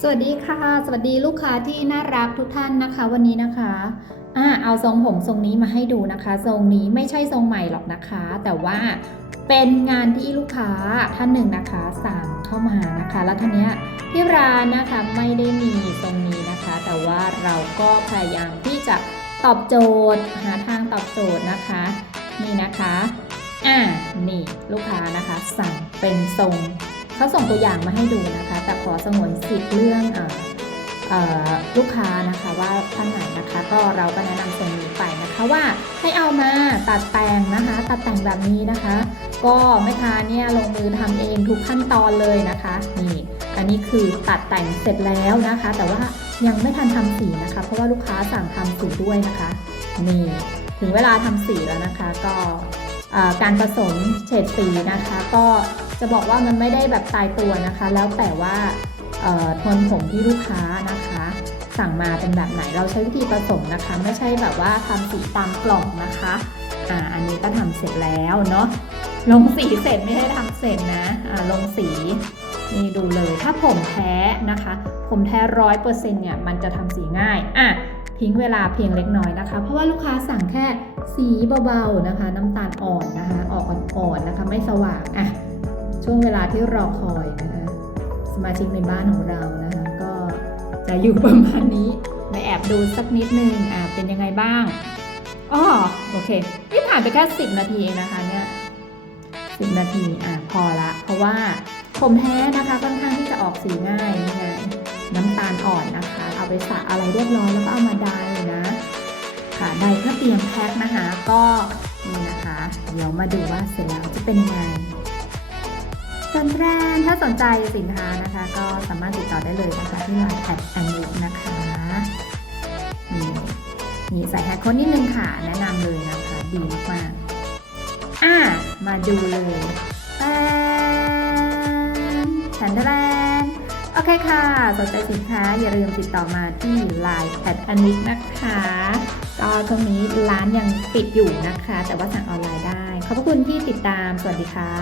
สวัสดีค่ะ สวัสดีลูกค้าที่น่ารักทุกท่านนะคะ วันนี้นะคะอ่าเอาทรงผมทรงนี้มาให้ดูนะคะ ทรงนี้ไม่ใช่ทรงใหม่หรอกนะคะ แต่ว่าเป็นงานที่ลูกค้าท่านหนึ่งนะคะสั่งเข้ามานะคะ แล้วท่านเนี้ยที่ร้านนะคะไม่ได้มีทรงนี้นะคะ แต่ว่าเราก็พยายามที่จะตอบโจทย์ หาทางตอบโจทย์นะคะ นี่นะคะอ่านี่ลูกค้านะคะสั่งเป็นทรง เขาส่งตัวอย่างมาให้ดูนะคะ แต่ขอสงวนสิทธิ์เรื่องออลูกค้านะคะว่าท่านไหนนะคะ ก็เราก็แนะนำตรงนี้ไปนะคะว่าให้เอามาตัดแต่งนะคะ ตัดแต่งแบบนี้นะคะ ก็แม่ค้าเนี่ยลงมือทำเองทุกขั้นตอนเลยนะคะนี่อันนี้คือตัดแต่งเสร็จแล้วนะคะ แต่ว่ายังไม่ทันทำสีนะคะ เพราะว่าลูกค้าสั่งทำสีด้วยนะคะนี่ถึงเวลาทำสีแล้วนะคะ ก็การผสมเฉดสีนะคะ ก็ จะบอกว่ามันไม่ได้แบบตายตัวนะคะ แล้วแต่ว่าโทนผมที่ลูกค้านะคะ สั่งมาเป็นแบบไหนเราใช้วิธีผสมนะคะ ไม่ใช่แบบว่าทำสีตามกล่องนะคะอ่าอันนี้ก็ทำเสร็จแล้วเนาะลงสีเสร็จไม่ได้ทำเสร็จนะอ่าลงสีนี่ดูเลยถ้าผมแท้นะคะ ผมแท้ร้อยเปอร์เซ็นต์เนี่ยมันจะทำสีง่ายอะทิ้งเวลาเพียงเล็กน้อยนะคะ เพราะว่าลูกค้าสั่งแค่สีเบาๆนะคะ น้ำตาลอ่อนนะคะ ออกอ่อนๆนะคะ ไม่สว่างอะ ช่วงเวลาที่รอคอยนะคะสมาชิกในบ้านของเรานะคะก็จะอยู่ประมาณนี้ไปแอบดูสักนิดนึงอะเป็นยังไงบ้างอ๋อโอเคนี่ผ่านไปแค่สิบนาทีเองนะคะเนี่ยสิบนาทีอะพอละ เพราะว่าผมแท้นะคะค่อนข้างที่จะออกสีง่ายนี่ไงน้ำตาลอ่อนนะคะ เอาไปสระอะไรเรียบร้อยแล้วก็เอามาดร์นะค่ะดร์เพื่อเตรียมแพ็คนะคะก็นี่นะคะ เดี๋ยวมาดูว่าเสร็จแล้วจะเป็นยังไง ส่วนแรกถ้าสนใจสินค้านะคะ ก็สามารถติดต่อได้เลยนะคะที่ Line แอดแอนลุนะคะนี่นี่ใส่แฮกโค้ดนิดนึงค่ะ แนะนำเลยนะคะ ดีมากๆอะมาดูเลยแตนแตนแตนโอเคค่ะ สนใจสินค้าอย่าลืมติดต่อมาที่ Line แอดแอนนินะคะก็ช่วงนี้ร้านยังปิดอยู่นะคะ แต่ว่าสั่งออนไลน์ได้ ขอบพระคุณที่ติดตาม สวัสดีค่ะ